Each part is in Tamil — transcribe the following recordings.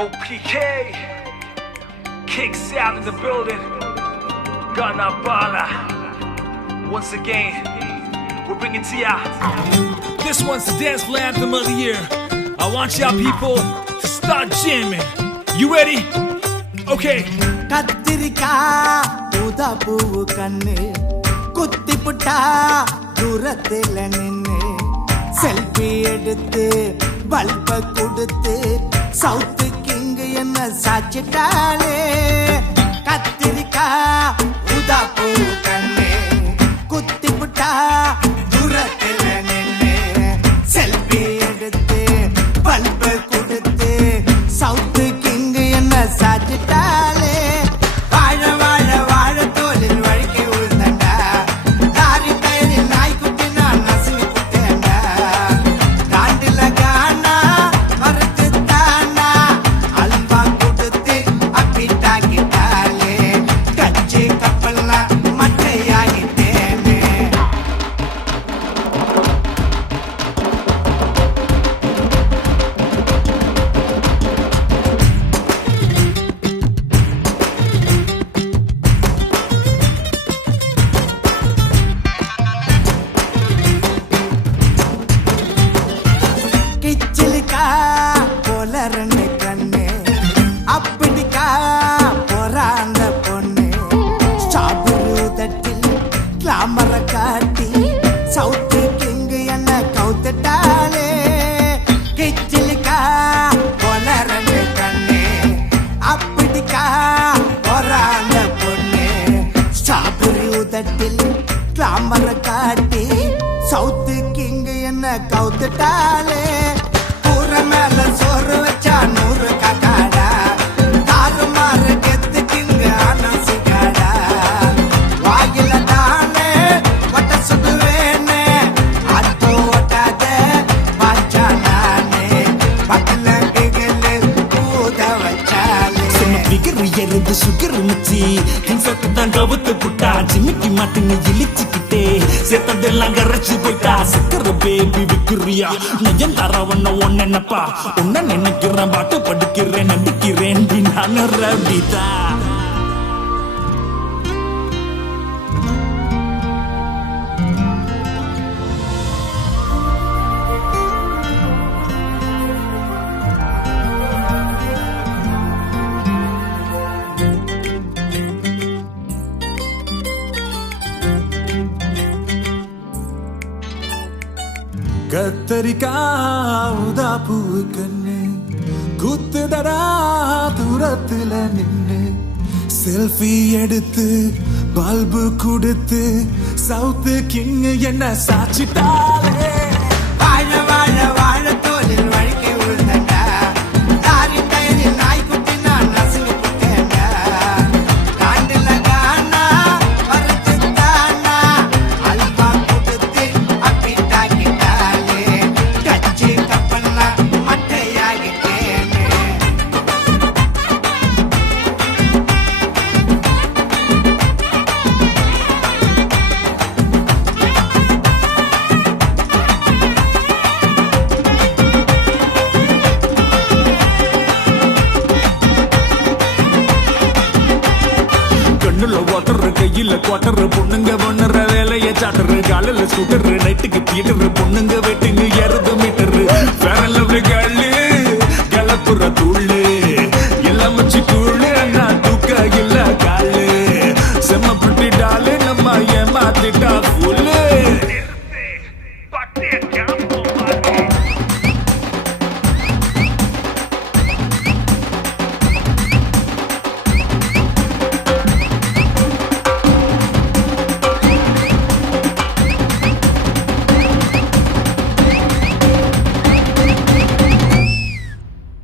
OPK, kicks out in the building. Ganabala. Once again, we're bringing to ya. This one's the dance anthem of the year. I want y'all people to start jamming. You ready? Okay. கத்திரிக்கா ஊதா பூவு கண்ணு குத்தி புட்டா தூரத்துல நின்னு செல்ஃபி எடுத்து பல்ப கொடுத்து சவுத்து கிங்கு என்ன சாச்சிட்டாலே கத்திரிக்கா ஊதா பூவு கண்ணு குத்தி புட்டா தூரத்துல நின்னு செல்ஃபி எடுத்து பல்ப கொடுத்து சவுத்து கிங்கு என்ன சாச்சிட்டாலே போல ரெண்டு கண்ணு அப்படிக்கா போறாங்க பொண்ணு ஸ்ட்ராபெரி தட்டில் கிளாமர காட்டி சவுத்து கிங்கு என்ன கவுத்துட்டாலே கிச்சிலிக்கா போல ரெண்டு கண்ணு அப்படிக்கா போறாங்க பொண்ணு ஸ்ட்ராபெரி தட்டில் கிளாமர காட்டி சவுத்து கிங்கு என்ன கவுத்துட்டாலே மேல சோறு வச்சா 100 காக்காடா தாறு மாறு கெத்துக்குங்க அனசிக்காடா வாயில தானே வட்ட சுடுவேனே அட்டோ ஓட்டாத பாச்சா நானே பக்கல கிகலு ஊத வச்சாலே பிகர் எருது சுகர் மிச்சி கிங்ஸக்கு தான் கவுத்து புட்டா ஜிமிக்கி மாட்டுன்னு இழிச்சுக்கிட்டே சேத்ததெல்லாம் கரைச்சு போயிட்டா சக்கர பேபி விக்குறியா நெஞ்சம் தரவண்ண ஒன்னு என்னப்பா உன்ன நினைக்கிறேன் பாட்டு படிக்கிறேன் நடிக்கிறேன் நான் ரவிதா கத்தரிக்கா ஊதா பூவு கண்ணு குத்துதடா தூரத்துல நின்னு செல்ஃபி எடுத்து பல்பு கொடுத்து சவுத்து கிங்கு என்ன சாச்சிட்டாலே வாழ வாழ வாழ தோலில் வழுக்கி விழுந்தா லாரி டயரில் நாய்க்குட்டி நான் நசுங்கி புட்டேன்டா காண்டில கானா வரத்து தானா அல்வா கொடுத்து அப்பிட்டாக்கி கையில குவாட்டரு பொண்ணுங்க ஒன்னற வேலைய சாட்டரு காலையில ஸ்கூட்டரு நைட்டுக்கு தியேட்டரு பொண்ணுங்க வெட்டுங்க 2 மீட்டரு வேற லவ்லி கள்ளு கலப்புற தூள்ளு எல்லாம் வச்சு கூழு நான் தூக்க இல்ல காலு செம்ம பட்டிட்டாலே நம்ம ஏமாத்திட்டா ஃபுல்லு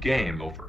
Game over.